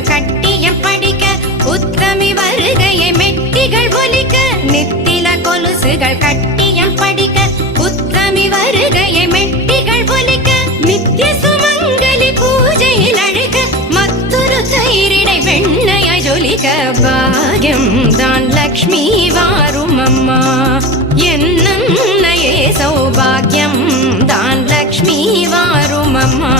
கொலுசுகள் கட்டியம் படிக்க உத்தமி வருகையை மெட்டிகள் ஒலிக்க நித்தில கொலுசுகள் கட்டியம் படிக்க உத்தமி வருகையை மெட்டிகள் ஒலிக்க நித்திய சுமங்கலி பூஜையில் அழுக மற்றொரு தயிரிடை வெண்ணையாய் ஜொலிக்க பாக்யம் தான் லக்ஷ்மி வாரும் அம்மா என்னையே சௌபாகியம் தான் லக்ஷ்மி வாரும் அம்மா